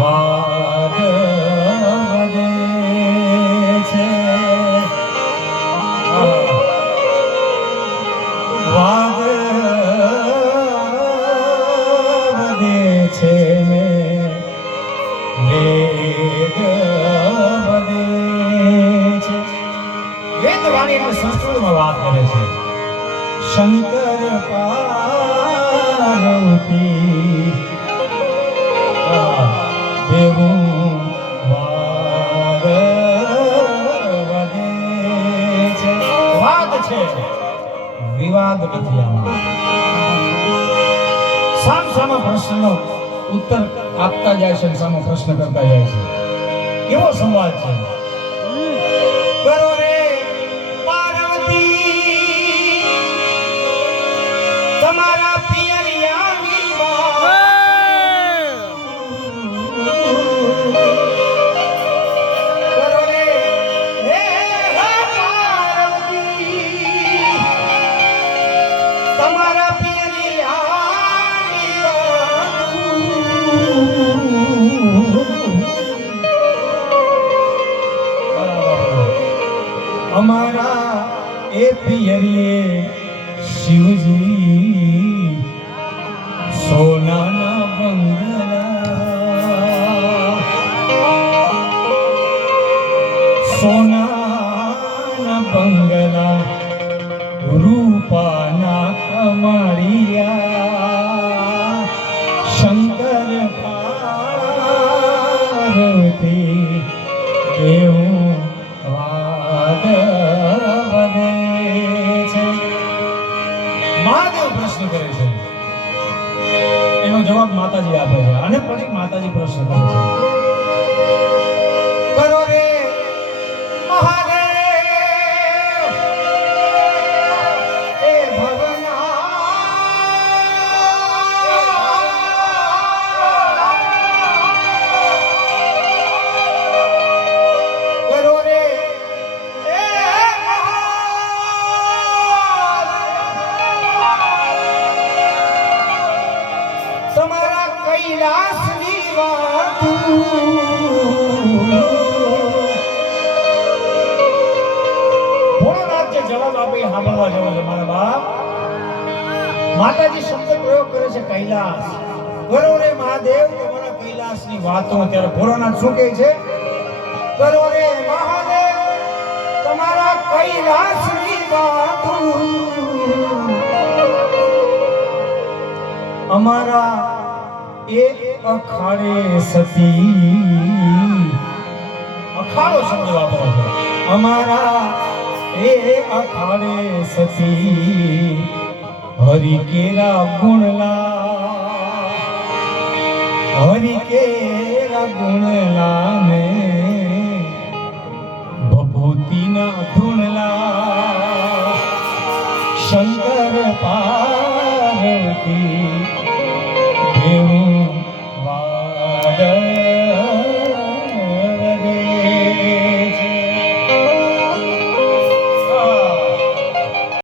વાદ વધે છે, વાદ વધે છે ને વેદ વધે છે. વેદ વાણી એટલે સંસ્કૃતમાં વાત કરે છે. શંકર પાર્વતી દેવું વાદ વધે છે. વાદ છે, વિવાદ નથી. આમાં સામસામા પ્રશ્નનો ઉત્તર આપતા જાય છે, સામો પ્રશ્ન કરતા જાય છે. કેવો સંવાદ છે. કરો રે પાર્વતી તમારા પિયરિયાની કરો રે હે પાર્વતી તમારા અમારા એ પિયરીએ શિવજી સોનાના બંગલા, સોનાના બંગલા રૂપાના કમાળિયા શંકર પાર્વતી એવું વાદ વધે છે. મહાદેવ પ્રશ્ન કરે છે, એનો જવાબ માતાજી આપે છે, અને પછી માતાજી પ્રશ્ન કરે છે. કરો રે મહાદેવ એ તમારા કૈલાસની વાત ભોળાનાથ જે જવાબ આપે સાંભળવા જેવો છે મારા બાપ. માતાજી શબ્દ પ્રયોગ કરે છે કૈલાસ. કરો રે મહાદેવ તમારા કૈલાસની વાતો. ત્યારે ભોળાનાથ શું કહે છે? કરો રે મહાદેવ તમારા કૈલાસની વાતો. અમારા એ અખાડે સતી, અખાડો શબ્દ વાપરો છે. અમારા એ અખાડે સતી હરિ કેરા ગુણલા, હરિ કેરા ગુણલા ને ભભૂતિના ધૂણલા શંકર પાર્વતી દેવું વાદ